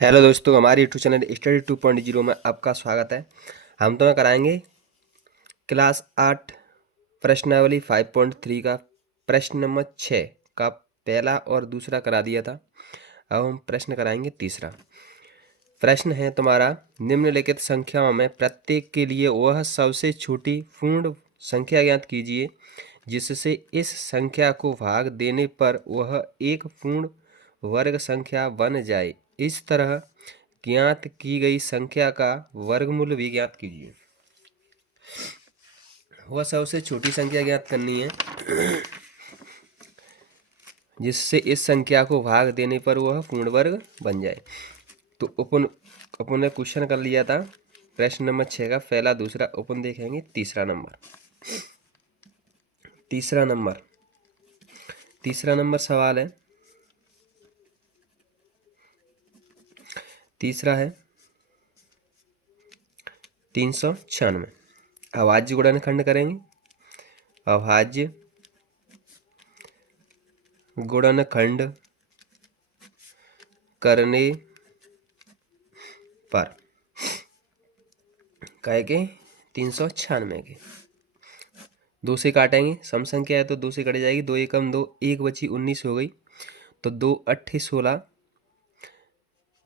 Hello दोस्तों, हमारे YouTube channel study 2.0 में आपका स्वागत है। हम तुम्हें कराएंगे क्लास 8 प्रश्नावली 5.3 का प्रश्न नंबर 6 का पहला और दूसरा करा दिया था। अब हम प्रश्न कराएंगे तीसरा। प्रश्न है तुम्हारा, निम्नलिखित संख्याओं में प्रत्येक के लिए वह सबसे छोटी पूर्ण संख्या ज्ञात कीजिए जिससे इस संख्या को भाग देने पर वह एक पूर्ण वर्ग संख्या बन जाए। इस तरह ज्ञात की गई संख्या का वर्गमूल भी ज्ञात कीजिए। वह सबसे छोटी संख्या ज्ञात करनी है जिससे इस संख्या को भाग देने पर वह पूर्ण वर्ग बन जाए। तो अपन ने क्वेश्चन कर लिया था प्रश्न नंबर 6 का पहला दूसरा। अपन देखेंगे तीसरा नंबर सवाल है। तीसरा है 396। अभाज्य गुणनखंड करेंगे। अभाज्य गुणनखंड करने पर कहे के 396 के दो से काटेंगे। सम संख्या है तो दो से कट जाएगी। 2 एकम 2, एक बची 19 हो गई। तो 2 अट्ठे 16,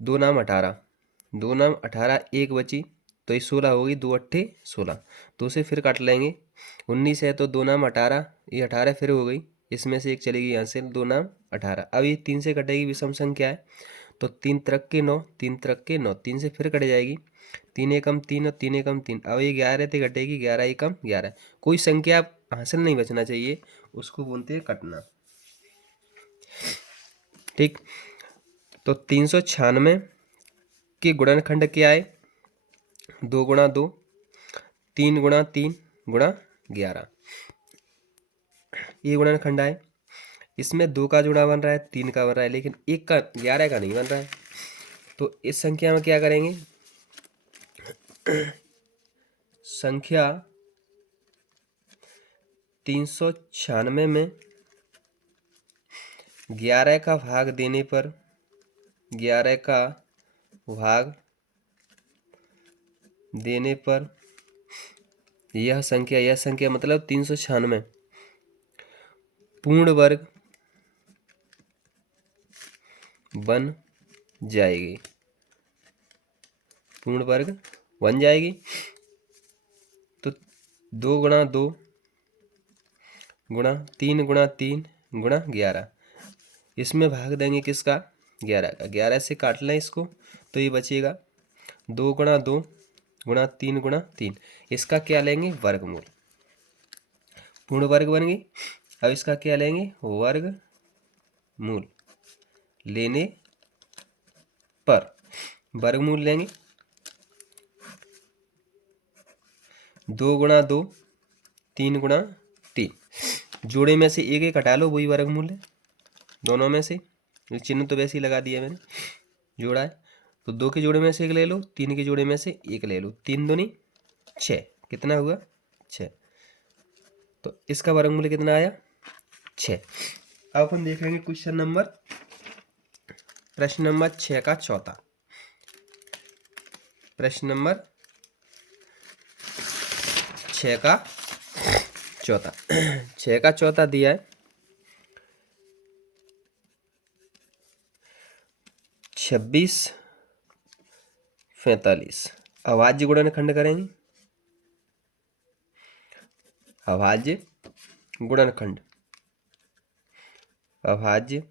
2 नाम 18, 2 नाम 18, एक बची तो ये 16 होगी। 2 अट्ठे 16, 2 से फिर काट लेंगे। 19 है तो 2 नाम 18, ये 18 फिर हो गई। इसमें से एक चलेगी यहाँ से, 2 नाम 18। अब ये 3 से कटेगी, विषम संख्या है तो 3 त्रिक के 9, 3 त्रिक के 9, 3 से फिर कट जाएगी। 3 एकम 3 और 3 एकम 3। अब ये 11 से कटेगी, 11 एकम 11। कोई संख्या हासिल नहीं बचना चाहिए, उसको बोलते हैं कटना। ठीक, तो 396 के गुणनखंड क्या है? 2 गुणा 2, 3 गुणा 3 गुणा 11। ये गुणनखंड है। इसमें 2 का जुड़ा बन रहा है, 3 का बन रहा है, लेकिन 1 का 11 का नहीं बन रहा है। तो इस संख्या में क्या करेंगे? संख्या 396 में 11 का भाग देने पर, 11 का भाग देने पर यह संख्या मतलब 396 पूर्ण वर्ग बन जाएगी। पूर्ण वर्ग बन जाएगी। तो 2 गुणा 2 गुणा 3 गुणा 3 गुणा 11, इसमें भाग देंगे किसका? 11 का। 11 से काट लें इसको तो ये बचेगा 2 गुणा 2 गुणा 3 गुणा 3। इसका क्या लेंगे? वर्गमूल। पूर्ण वर्ग बन गई। अब इसका क्या लेंगे? वर्गमूल लेने पर वर्गमूल लेंगे। 2 गुणा 2 3 गुणा 3। जोड़े में से एक एक हटा लो, वही वर्गमूल है दोनों में से। चिन्ह तो वैसे ही लगा दिया मैंने, जोड़ा है तो 2 के जोड़े में से एक ले लो, 3 के जोड़े में से एक ले लो। 3 दूनी 6, कितना हुआ? 6। तो इसका वर्गमूल कितना आया? 6। अब अपन देखेंगे प्रश्न नंबर 6 का चौथा। प्रश्न नंबर 6 का चौथा 6 का चौथा दिया है 26 45। अभाज्य गुणनखंड करेंगे। अभाज्य गुणनखंड, अभाज्य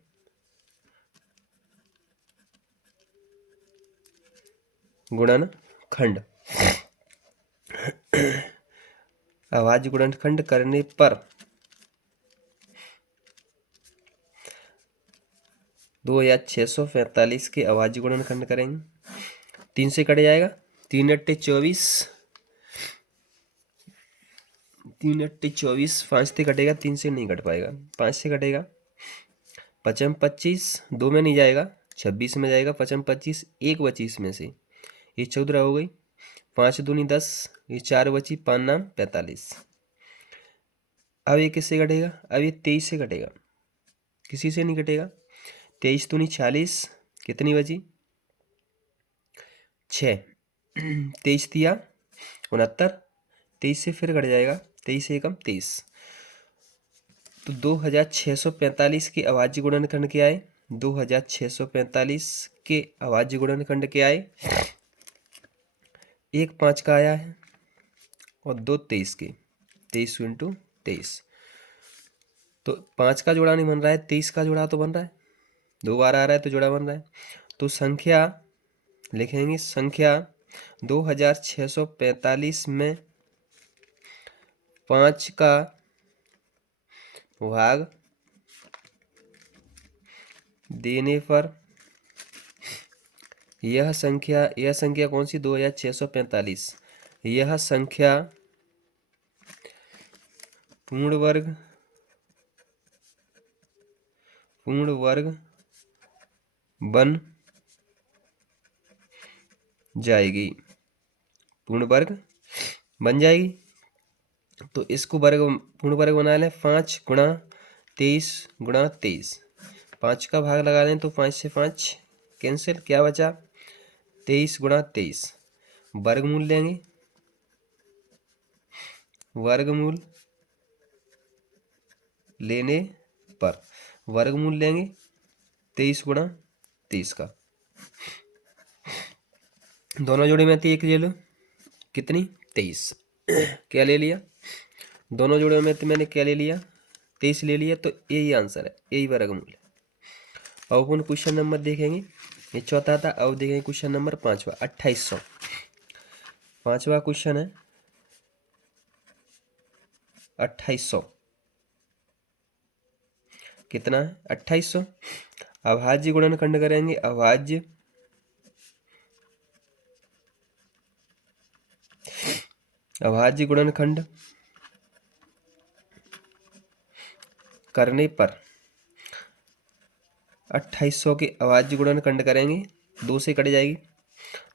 गुणनखंड। अभाज्य गुणनखंड करने पर 2645 के अभाज्य गुणनखंड करेंगे। 3 से कट जाएगा। 3 अट्ठे 24, 3 अट्ठे 24। 5 से कटेगा, 3 से नहीं कट पाएगा। 5 से कटेगा। 5 25, 2 में नहीं जाएगा, 26 में जाएगा। 5 25, एक बची इसमें से, ये 14 हो गई। 5 दूनी 10, ये 4 बची, 5 नाम 45। अब ये किससे कटेगा? अब ये 23 से कटेगा, किसी से नहीं कटेगा। 23 दूनी 40, कितनी बची? 6 23 दिया 69, 23 से फिर कट जाएगा, 23 एकम 23। तो 2645 के अभाज्य गुणनखंड क्या आए? 2645 के अभाज्य गुणनखंड क्या आए? 1 5 का आया है और 2 23 के, 23 इंटू 23। तो 5 का जोड़ा नहीं बन रहा है, 23 का जोड़ा तो बन रहा है, 2 बार आ रहा है तो जोड़ा बन रहा है। तो संख्या लिखेंगे, संख्या 2645 में 5 का भाग देने पर यह संख्या कौन सी? 2645। यह संख्या पूर्ण वर्ग बन जाएगी, पूर्ण वर्ग बन जाएगी। तो इसको पूर्ण वर्ग बना लें, 5 गुणा 23 गुणा 23, 5 का भाग लगा दें तो 5 से 5 कैंसिल, क्या बचा? 23 गुणा 23। वर्गमूल लेंगे, वर्गमूल लेने पर वर्गमूल लेंगे 23 गुणा 23 का। दोनों जोड़े में 1 ले लो, कितनी? 23। क्या ले लिया? दोनों जोड़े में तो मैंने क्या ले लिया? 23 ले लिया। तो यही आंसर है, यही वर्गमूल है। अब अपन क्वेश्चन नंबर देखेंगे, ये चौथा था। अब देखेंगे क्वेश्चन नंबर 5वां, 2800। 5वां क्वेश्चन है 2800। कितना है? 2800। अभाज्य गुणनखंड करेंगे, अभाज्य गुणनखंड करने पर 2800 के अभाज्य गुणनखंड करेंगे, 2 से कट जाएगी,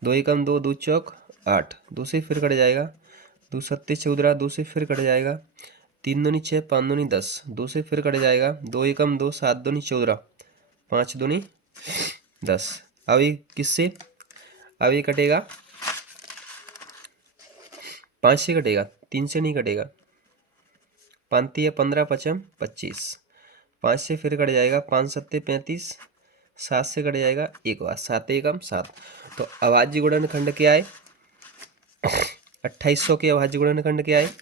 2 एकम 2, 2 चौक 8, 2 से फिर कट जाएगा, 2 सत्ते 14, 2 से फिर कट जाएगा, 3 दूनी 6, 5 दूनी 10, 2 से फिर कट जाएगा, 2 एकम 2, 7 दूनी 14, 5 दूनी 10। अब ये किससे? अब ये कटेगा 5 से कटेगा, 3 से नहीं कटेगा। 5 या 15, 5 25, 5 से फिर कट जाएगा, 5 सत्ते 35, 7 से कट जाएगा, 1 बार, 7 एकम 7। तो अभाज्य गुणनखंड क्या है? 2800 के अभाज्य गुणनखंड क्या है?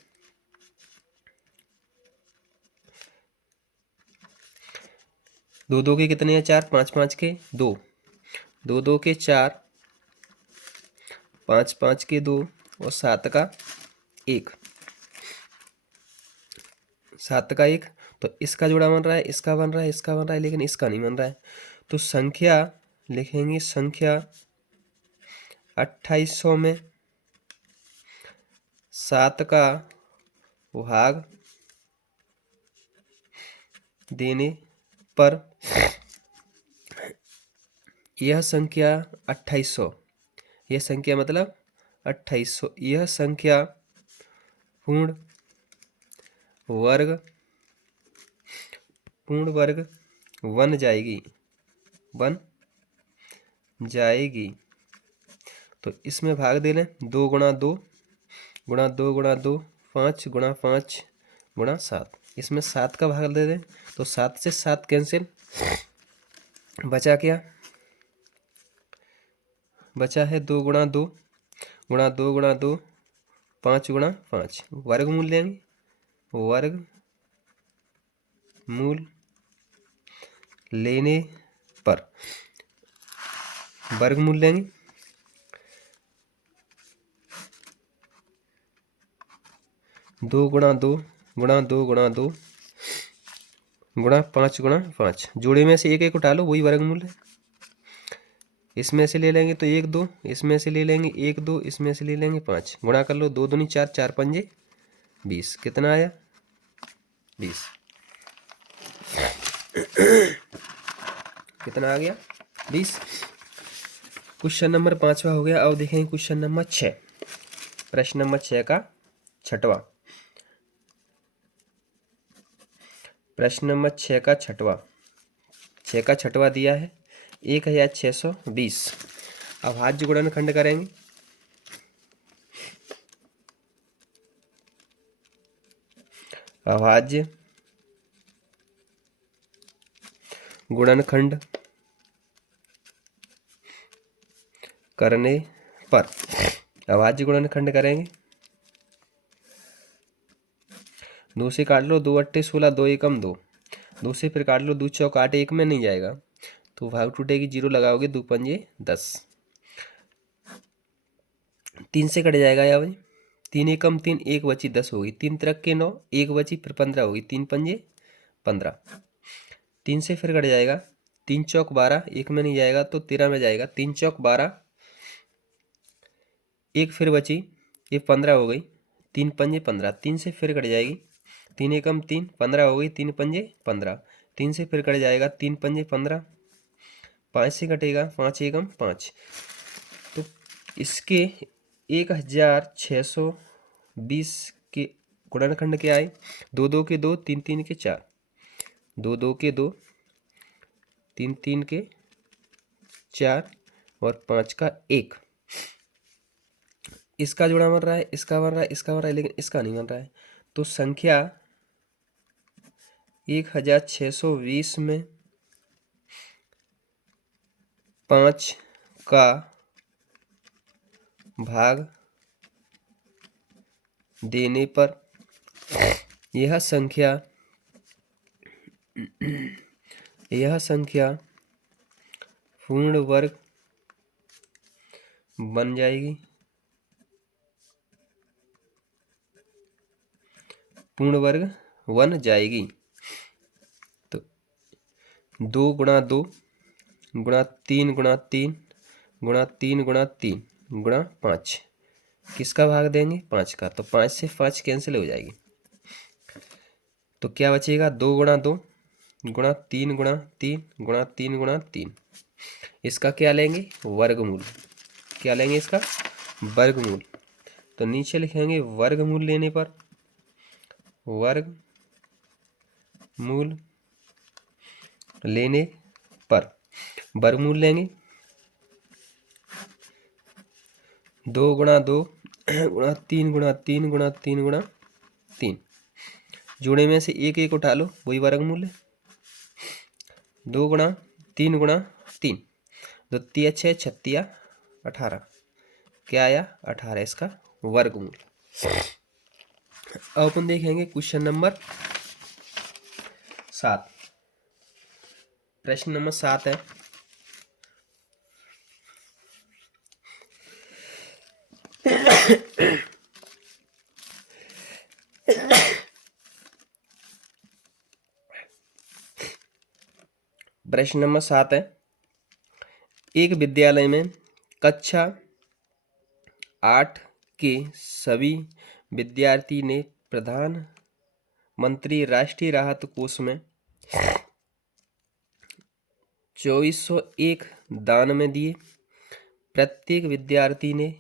2 2 के कितने हैं? 4, 5 5 के 2, 2 2 के 4, 5 5 के 2 और 7 का 1, 7 का 1। तो इसका जोड़ा बन रहा है, इसका बन रहा है, इसका बन रहा है, लेकिन इसका नहीं बन रहा है। तो संख्या लिखेंगे, संख्या 2800 में 7 का भाग देने पर यह संख्या 2800, यह संख्या मतलब 2800, यह संख्या पूर्ण वर्ग बन जाएगी, तो इसमें भाग दे लें, 2 गुणा 2 गुणा 2 गुणा 2, 5 गुणा 5 गुणा 7। इसमें 7 का भाग दे दें तो 7 से 7 कैंसिल, बचा क्या? बचा है 2 गुणा 2 गुणा 2 गुणा 2, 5 गुणा 5। वर्गमूल लेंगे, वर्गमूल लेने पर वर्गमूल लेंगे, 2 गुणा 2 गुणा 2 गुणा 2 गुणा 5 गुणा 5। जोड़े में से एक एक उठा लो, वही वर्गमूल है। इसमें से ले लेंगे तो 1 2, इसमें से ले लेंगे 1 2, इसमें से ले लेंगे 5, गुणा कर लो, 2 दूनी 4, 4 पंजे 20। कितना आया? 20। कितना आ गया? 20। क्वेश्चन नंबर 5वां हो गया। अब देखेंगे क्वेश्चन नंबर 6, प्रश्न नंबर 6 का 6वां, प्रश्न नंबर 6 का 6वां, 6 का 6वां दिया है 1620। अभाज्य गुणनखंड करेंगे। अभाज्य गुणनखंड करने पर, अभाज्य गुणनखंड करेंगे। 2 से काट लो, 2 अट्ठे 16, 2 एकम 2, 2 से फिर काट लो, 2 चौक 8, एक में नहीं जाएगा तो भाग टूटेगी, 0 लगाओगे, 2 पंजे 10, 3 से कट जाएगा यहाँ भाई, 3 एकम 3, एक बची 10 होगी, 3 तिरक के 9, एक बची फिर 15 होगी, 3 पंजे 15, 3 से फिर कट जाएगा, 3 चौक 12, एक में नहीं जाएगा तो 13 में जाएगा, 3 चौक 12, एक फिर बची, ये 15 हो गई, 3 पंजे 15, 3 से फिर कट जाएगी, 3 एकम 3, 15 हो गई, 3 पंजे 15, 3 से फिर कट जाएगा, 3 पंजे 15, 5 से कटेगा, 5 एकम 5, तो इसके 1620 के गुणनखंड क्या आए, 2 2 के 2, 3 3 के 4, 2 2 के 2, 3 3 के 4 और 5 का 1। इसका जोड़ा बन रहा है, इसका बन रहा है, इसका बन रहा है, लेकिन इसका नहीं बन रहा है, तो संख्या 1620 में 5 का भाग देने पर यह संख्या पूर्ण वर्ग बन जाएगी, पूर्ण वर्ग बन जाएगी। तो 2 गुणा 2 गुणा 3 गुणा 3 गुणा 3 गुणा 3 गुणा 5, किसका भाग देंगे, 5 का, तो 5 से 5 कैंसिल हो जाएगी, तो क्या बचेगा, 2 गुणा 2 गुणा 3 गुणा 3 गुणा 3 गुणा 3, इसका क्या लेंगे, वर्गमूल, क्या लेंगे इसका, वर्गमूल, तो नीचे लिखेंगे वर्गमूल लेने पर, वर्गमूल लेने पर वर्गमूल लेंगे, 2 गुणा 2 गुणा 3 गुणा 3 गुणा 3 गुणा 3, जोड़े में से एक एक उठा लो, वही वर्गमूल है, 2 गुणा 3 गुणा 3, 2 तिया 6 छत्तिया 18, क्या आया 18, इसका वर्गमूल। अब अपन देखेंगे क्वेश्चन नंबर 7, प्रश्न नंबर 7 है, प्रश्न नंबर 7 है, एक विद्यालय में कक्षा 8 के सभी विद्यार्थी ने प्रधानमंत्री राष्ट्रीय राहत कोष में 2401 दान में दिए, प्रत्येक विद्यार्थी ने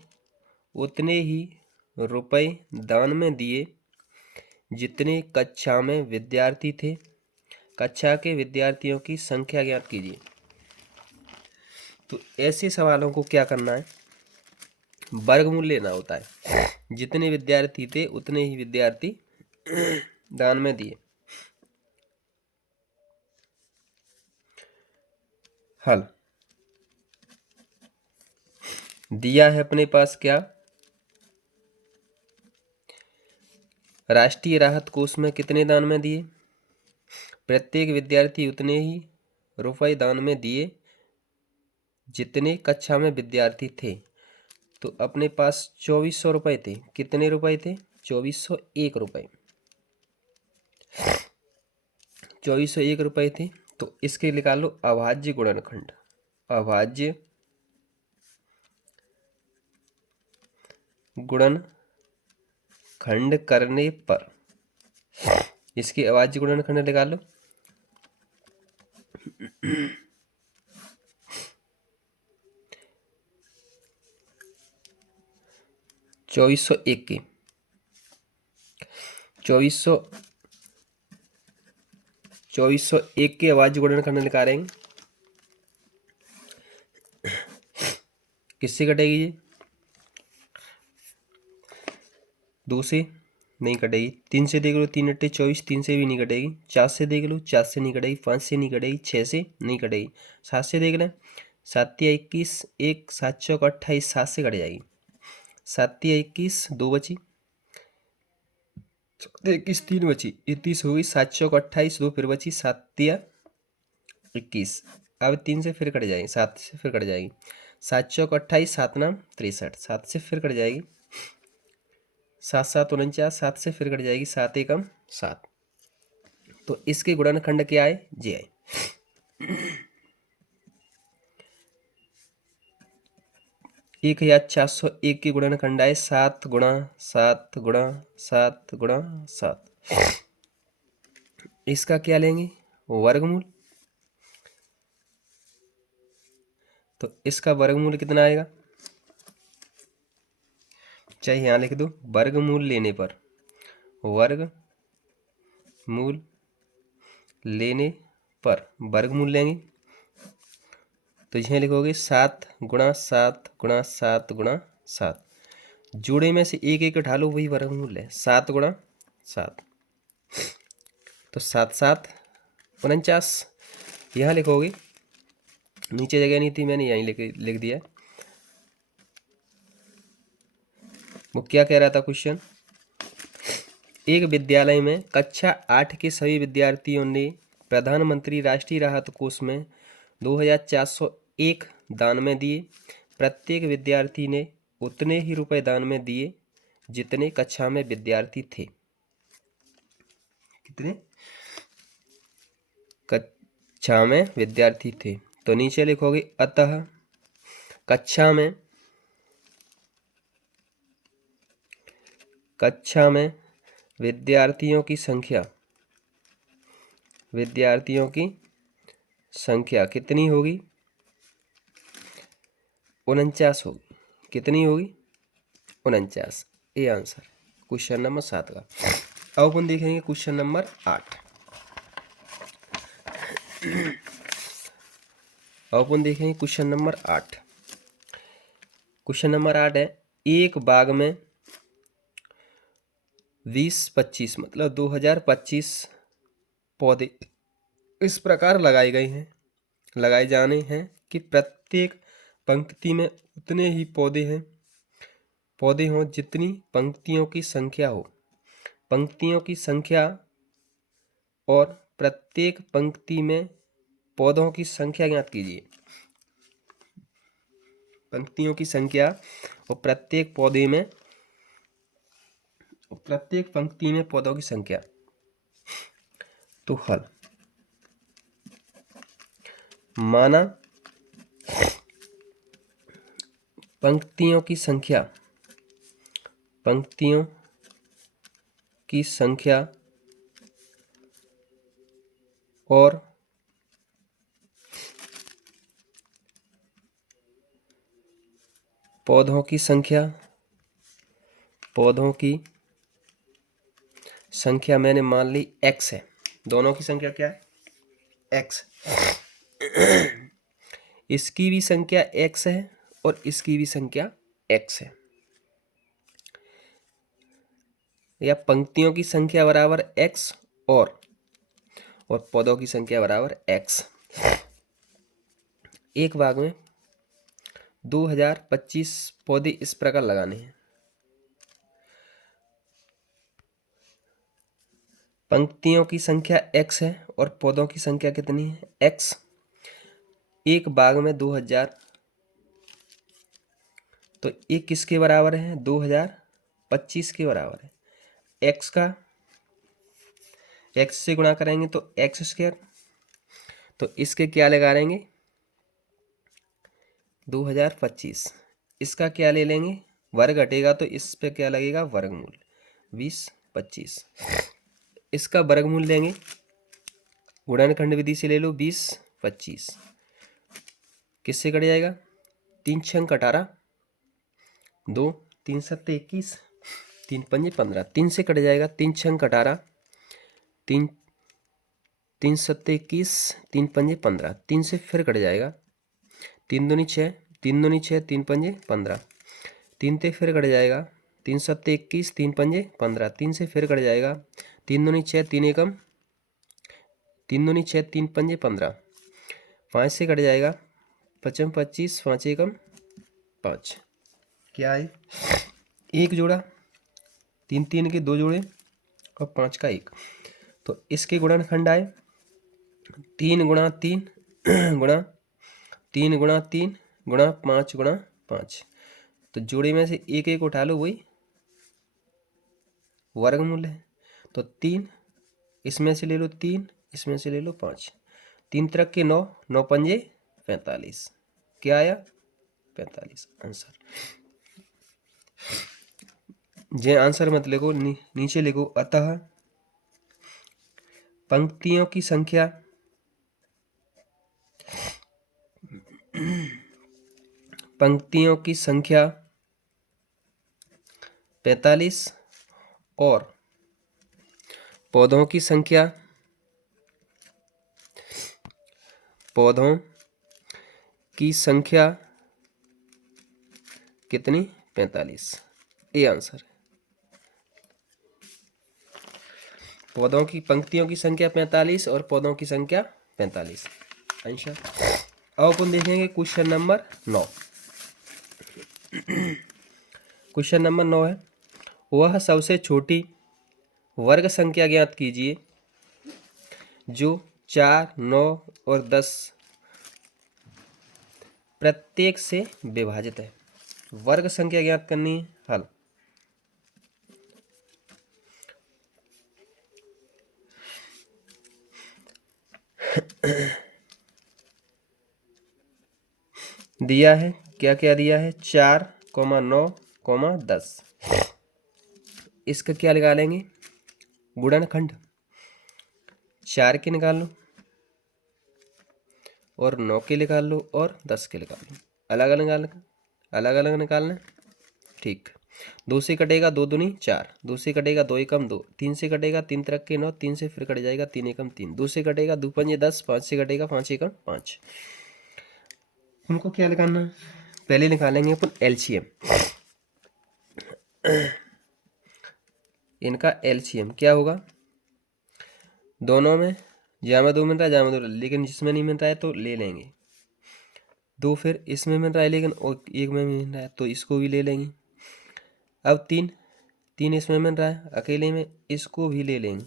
उतने ही रुपए दान में दिए जितने कक्षा में विद्यार्थी थे, कक्षा के विद्यार्थियों की संख्या ज्ञात कीजिए। तो ऐसे सवालों को क्या करना है, वर्गमूल लेना होता है, जितने विद्यार्थी थे उतने ही विद्यार्थी दान में दिए। हल दिया है अपने पास क्या, राष्ट्रीय राहत कोष में कितने दान में दिए, प्रत्येक विद्यार्थी उतने ही रुपए दान में दिए जितने कक्षा में विद्यार्थी थे, तो अपने पास 2400 रुपए थे, कितने रुपए थे, 2401 रुपए, 2401 रुपए थे, तो इसके निकालो अभाज्य गुणनखंड, अभाज्य गुणनखंड करने पर इसके अभाज्य गुणनखंड निकालो, 2401 के 2401 के अभाज्य गुणनखंड निकालेंगे, किससे कटेगी ये? 2 से नहीं कटेगी। 3 से देख लो, 3 अट्ठे 24, 3 से भी नहीं कटेगी। 4 से देख लो, 4 से नहीं कटेगी। 5 से नहीं कटेगी। 6 से नहीं कटेगी। 7 से देख लें, 7 या 21, 1 7 चौक 28, 7 से कट जाएगी। 7 या 21, 2 बची, 21 3 बची, 31 हो गई। 7 चौक 28, 2 फिर बची, 7 या 21। अब 3 से फिर कट जाएगी, 7 से फिर कट जाएगी। 7 चौक 28, 7 नाम 63, 7 से फिर कट जाएगी। 7 7 49, 7 से फिर कट जाएगी। 7 एकम 7। तो इसके गुणनखंड क्या है? जे आए। 1401 के गुणनखंड आए 7 गुणा 7 गुणा 7 गुणा 7। इसका क्या लेंगे? वर्गमूल। तो इसका वर्गमूल कितना आएगा? चाहे यहाँ लिख दो, वर्गमूल लेने पर, वर्गमूल लेने पर वर्गमूल लेंगे तो यहाँ लिखोगे 7 गुणा 7 गुणा 7 गुणा 7। जोड़े में से एक एक उठा लो, वही वर्गमूल है। 7 गुणा 7 तो 7 7 49। यहाँ लिखोगे, नीचे जगह नहीं थी, मैंने यहीं लिख दिया। वो क्या कह रहा था क्वेश्चन? एक विद्यालय में कक्षा 8 के सभी विद्यार्थियों ने प्रधानमंत्री राष्ट्रीय राहत कोष में 2401 दान में दिए। प्रत्येक विद्यार्थी ने उतने ही रुपए दान में दिए जितने कक्षा में विद्यार्थी थे। कितने कक्षा में विद्यार्थी थे? तो नीचे लिखोगे अतः कक्षा में विद्यार्थियों की संख्या कितनी होगी? 49 होगी। कितनी होगी? 49। ये आंसर क्वेश्चन नंबर 7 का। अब अपन देखेंगे क्वेश्चन नंबर 8। अपन देखेंगे क्वेश्चन नंबर 8। क्वेश्चन नंबर 8 है, एक बाग में 20-25 मतलब 2025 पौधे इस प्रकार लगाए जाने हैं कि प्रत्येक पंक्ति में उतने ही पौधे हों जितनी पंक्तियों की संख्या हो। पंक्तियों की संख्या और प्रत्येक पंक्ति में पौधों की संख्या ज्ञात कीजिए। पंक्तियों की संख्या और प्रत्येक पंक्ति में पौधों की संख्या। तो हल, माना पंक्तियों की संख्या और पौधों की संख्या मैंने मान ली x है। दोनों की संख्या क्या है? x। इसकी भी संख्या x है और इसकी भी संख्या x है। या पंक्तियों की संख्या बराबर x और पौधों की संख्या बराबर x। एक बाग में 2025 पौधे इस प्रकार लगाने हैं। पंक्तियों की संख्या x है और पौधों की संख्या कितनी है? x। एक बाग में 2000, तो ये किसके बराबर है? 2025 के बराबर है। x का x से गुणा करेंगे तो x²। तो इसके क्या लगा लेंगे? 2025। इसका क्या ले लेंगे? वर्ग हटेगा तो इस पे क्या लगेगा? वर्गमूल। 20-25 इसका वर्गमूल लेंगे, गुणनखंड विधि से ले लो। 20-25 किससे कट जाएगा? 3 छंक 18, 2 3 7 21, 3 5 15, 3 से कट जाएगा। 3 छंक 18, 3 7 21, 3 5 15, 3 से फिर कट जाएगा। 3 दूनी 6, तीन दूनी 6, 3 पंजे 15, 3 ते फिर कट जाएगा, 3 सत्ते 21, 3 पंजे 15, 3 से फिर कट जाएगा, 3 दूनी 6, 3 एकम 3 दूनी 6, 3 पंजे 15, 5 से कट जाएगा, 5 25, 5 एकम 5, क्या है एक जोड़ा, 3 3 के 2 जोड़े और 5 का 1, तो इसके गुणनखंड आए 3 गुणा 3 गुणा 3 गुणा 3 गुणा 5 गुणा 5, तो जोड़े में से एक एक उठा लो, वही वर्गमूल है। तो 3 इसमें से ले लो, 3 इसमें से ले लो 5, 3 त्रिक के 9, 9 पंजे 45, क्या आया 45 आंसर। जे आंसर मत लिखो, नीचे लिखो अतः पंक्तियों की संख्या पंक्तियों की संख्या 45 और पौधों की संख्या कितनी 45, ये आंसर है। पौधों की पंक्तियों की संख्या 45 और पौधों की संख्या 45 आंसर। अब अपन देखेंगे क्वेश्चन नंबर 9। क्वेश्चन नंबर 9 है, वह सबसे छोटी वर्ग संख्या ज्ञात कीजिए जो 4, 9 और 10 प्रत्येक से विभाजित है। वर्ग संख्या ज्ञात करनी है, हल। दिया है, क्या क्या दिया है, 4, 9, 10, इसका क्या निकालेंगे गुणनखंड, 4 के निकाल लो और 9 के निकाल लो और 10 के निकाल लो, अलग अलग निकालना, ठीक। 2 से कटेगा 2 दूनी 4, 2 से कटेगा 2 एकम 2, 3 से कटेगा 3 त्रिक के 9, 3 से फिर कट जाएगा 3 एकम 3, 2 से कटेगा 2 पंजे 10, 5 से कटेगा 5 एकम 5। उनको क्या निकालना है, पहले निकालेंगे अपन एलसीएम। इनका एलसीएम क्या होगा, दोनों में जामा 2 मिल रहा है, जामा 2, लेकिन जिसमें नहीं मिल रहा है तो ले लेंगे 2, फिर इसमें मिल रहा है लेकिन और एक में मिल रहा है तो इसको भी ले लेंगे। अब 3 इसमें मिल रहा है अकेले में, इसको भी ले लेंगे।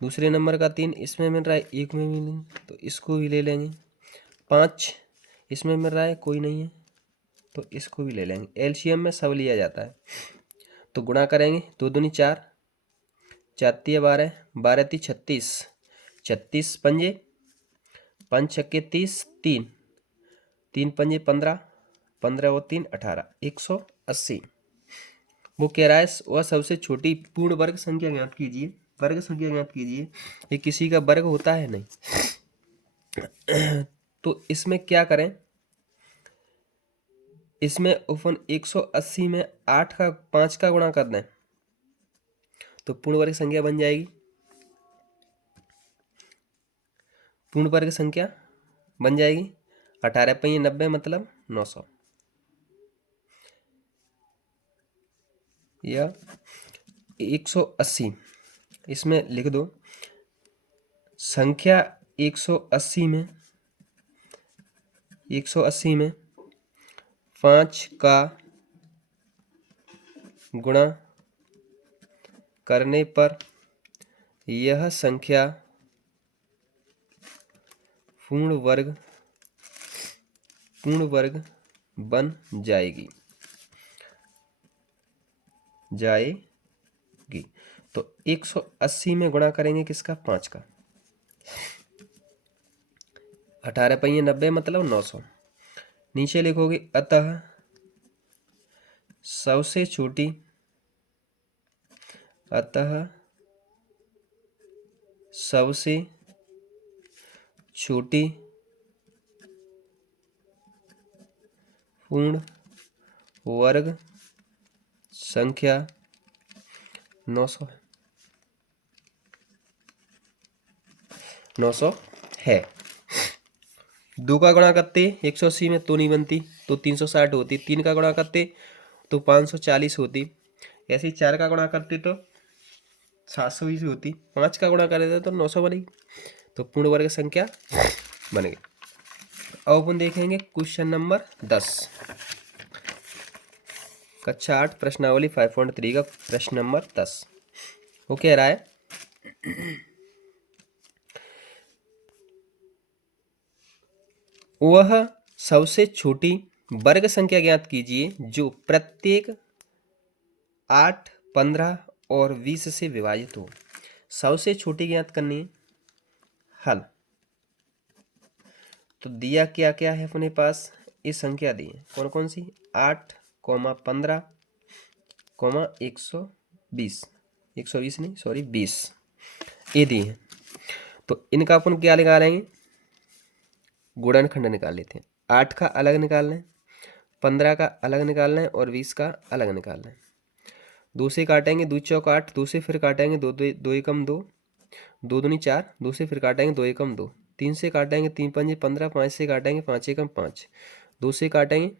दूसरे नंबर का 3 इसमें मिल रहा है, एक में भी नहीं तो इसको भी ले लेंगे। 5 इसमें मिल रहा है, कोई नहीं है तो इसको भी ले लेंगे। एलसीएम में सब लिया जाता है, तो गुणा करेंगे, 2 दूनी 4, 4 तिया 12, 12 ती 36, 36 पंजे 5 छक्के 30, 3 पंजे 15, 15 और 3 18, 180। वो कह रहा है वह सबसे छोटी पूर्ण वर्ग संख्या ज्ञात कीजिए, वर्ग संख्या ज्ञात कीजिए। ये किसी का वर्ग होता है नहीं तो इसमें क्या करें, इसमें अपन 180 में 8 का 5 का गुणा कर दें तो पूर्ण वर्ग संख्या बन जाएगी, पूर्ण वर्ग संख्या बन जाएगी 18 पंजे 90 मतलब 900, या 180 इसमें लिख दो। संख्या 180 में 5 का गुणा करने पर यह संख्या पूर्ण वर्ग बन जाएगी। तो 180 में गुणा करेंगे किसका, 5 का, 18 पंजे 90 मतलब 900। नीचे लिखोगे अतः सबसे छोटी पूर्ण वर्ग संख्या 900 है। 2 का गुणा करते 180 में तो नहीं बनती, तो 360 होती, 3 का गुणा करते तो 540 होती, ऐसे ही 4 का गुणा करते तो 720 होती, 5 का गुणा कर देते तो 900 बनेगी। तो पूर्ण वर्ग संख्या बन गई। अब अपन देखेंगे क्वेश्चन नंबर 10, कक्षा 8 प्रश्नावली 5.3 का प्रश्न नंबर 10। वो कह रहा है वह सबसे छोटी वर्ग संख्या ज्ञात कीजिए जो प्रत्येक 8, 15 और 20 से विभाजित हो। सबसे छोटी ज्ञात करनी है। हल तो दिया क्या क्या है अपने पास, ये संख्या दी है कौन कौन सी, 8, 15, 120, 120 नहीं सॉरी 20, ये दी है। तो इनका अपन क्या निकालेंगे, गुणनखंड निकाल लेते हैं। 8 का अलग निकालना है, 15 का अलग निकालना है और 20 का अलग निकालना है। 2 से काटेंगे, 2 चौक 8, 2 से फिर काटेंगे, 2 एकम 2, 2 दूनी 4, 2 से फिर काटेंगे, 2 एकम 2, 3 से काटेंगे, 3 पंजे 15, 5 से काटेंगे, 5 एकम 5, 2 से काटेंगे,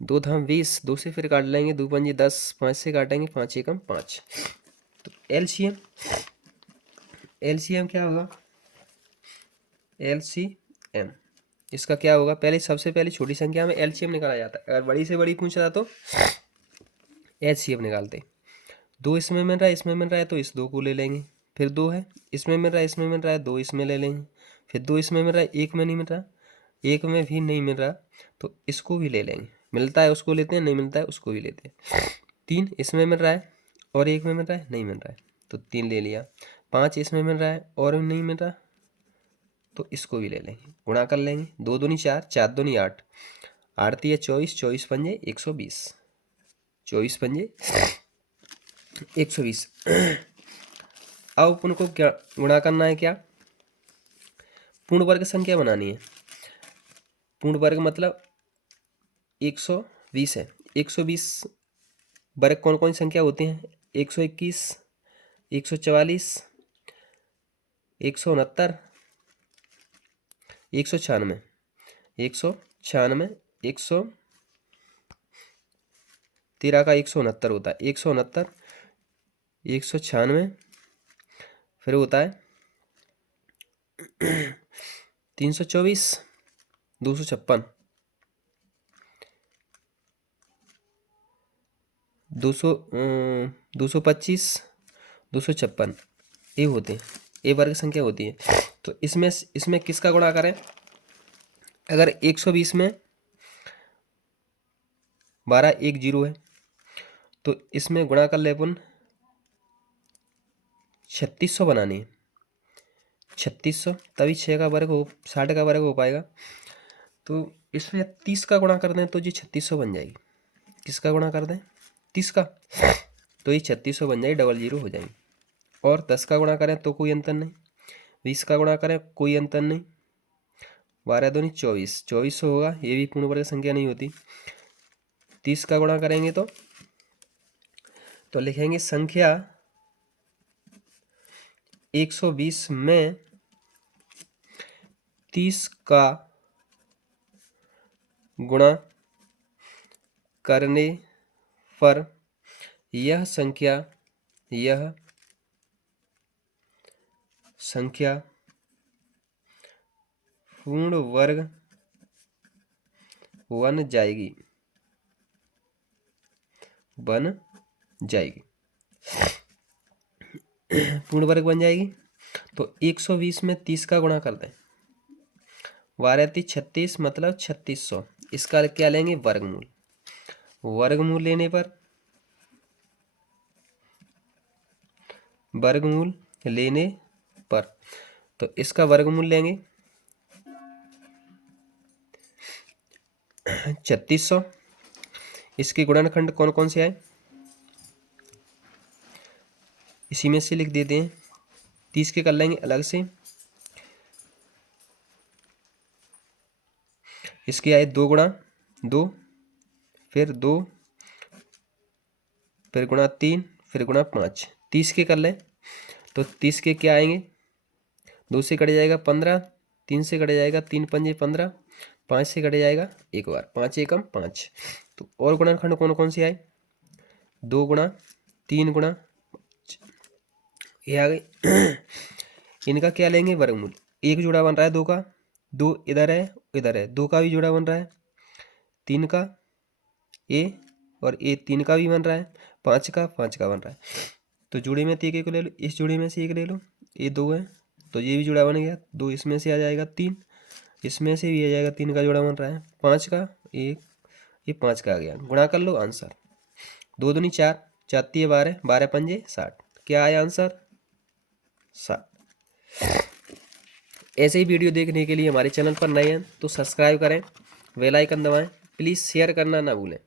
2 धाम 20, 2 से फिर काट लेंगे, 2 पंजे 10, 5 से काटेंगे, 5 एकम 5। तो एलसीएम क्या होगा, एलसीएम इसका क्या होगा, पहले सबसे पहले छोटी संख्या में एलसीएम निकाला जाता है। अगर बड़ी से बड़ी पूछ रहा तो एचसीएफ निकालते। 2 इसमें मिल रहा है, इसमें मिल रहा है तो इस 2 को ले लेंगे। फिर 2 है, इसमें मिल रहा है, इसमें मिल रहा है, 2 इसमें ले लेंगे। फिर 2 इसमें मिल रहा है, 1 में नहीं मिल रहा, 1 में भी नहीं मिल रहा तो इसको भी ले लेंगे। मिलता है उसको लेते हैं, नहीं मिलता है उसको भी लेते हैं। 3 इसमें मिल रहा है और 1 में मिल रहा है, नहीं मिल रहा है तो 3 ले लिया। 5 इसमें मिल रहा है और नहीं मिल रहा तो इसको भी ले लेंगे, गुणा कर लेंगे। 2 दूनी 4, 4 दूनी 8, 8 है 24, 24 पंजे 120, 24 पंजे 120। अब अपन को क्या गुणा करना है, क्या पूर्ण वर्ग संख्या बनानी है। पूर्ण वर्ग मतलब 120 है। 120 वर्ग कौन कौन सी संख्या होती हैं, 121, 144, 169, 196, 196, 113 का 169 होता है, 169, 196, फिर होता है 324, 256, 225, 256, ये होते हैं, ये वर्ग संख्या होती है। तो इसमें किसका गुणा करें, अगर 120 में 12 1 0 है तो इसमें गुणा कर ले अपन 3600 बनानी है, 3600, तभी 6 का वर्ग हो 60 का वर्ग हो पाएगा। तो इसमें 30 का गुणा कर दें तो जी 3600 बन जाएगी। किसका गुणा कर दें, 30 का, तो ये 3600 बन जाएगी, 00 हो जाएगी। और 10 का गुणा करें तो कोई अंतर नहीं, 20 का गुणा करें कोई अंतर नहीं, 12 दूनी 24, 2400 होगा, ये भी पूर्ण वर्ग संख्या नहीं होती। 30 का गुणा करेंगे तो लिखेंगे संख्या 120 में 30 का गुणा करने पर यह संख्या पूर्ण वर्ग बन जाएगी। पूर्ण वर्ग बन जाएगी। तो 120 में 30 का गुणा कर दें, 12 36 मतलब 3600, इसका क्या लेंगे, वर्गमूल। वर्गमूल लेने पर तो इसका वर्गमूल लेंगे 3600। इसके गुणनखंड कौन कौन से आए, इसी में से लिख देते हैं। 30 के कर लेंगे अलग से, इसके आए 2 गुणा 2, फिर 2, फिर गुणा 3, फिर गुणा 5। 30 के कर लें तो 30 के क्या आएंगे, 2 से कट जाएगा 15, 3 से कट जाएगा, 3 पंजे 15, 5 से कट जाएगा एक बार, 5 एकम 5। तो और गुणनखंड कौन कौन से आए, 2 गुणा 3 गुणा 5, ये आ गई। इनका क्या लेंगे, वर्गमूल। एक जोड़ा बन रहा है 2 का, 2 इधर है, 2 का भी जोड़ा बन रहा है, 3 का ए, और ए 3 का भी बन रहा है, 5 का बन रहा है। तो जोड़े में एक एक ले लो, इस जोड़े में से एक ले लो, ये 2 है तो ये भी जोड़ा बन गया, 2 इसमें से आ जाएगा, 3 इसमें से भी आ जाएगा, 3 का जोड़ा बन रहा है, 5 का एक, ये 5 का आ गया। गुणा कर लो, आंसर 2 दूनी 4, 4 तिये 12, 12 पंजे 60। क्या आया आंसर, 60। ऐसे ही वीडियो देखने के लिए हमारे चैनल पर नए हैं तो सब्सक्राइब करें, बेल आइकन दबाएं, प्लीज़ शेयर करना ना भूलें।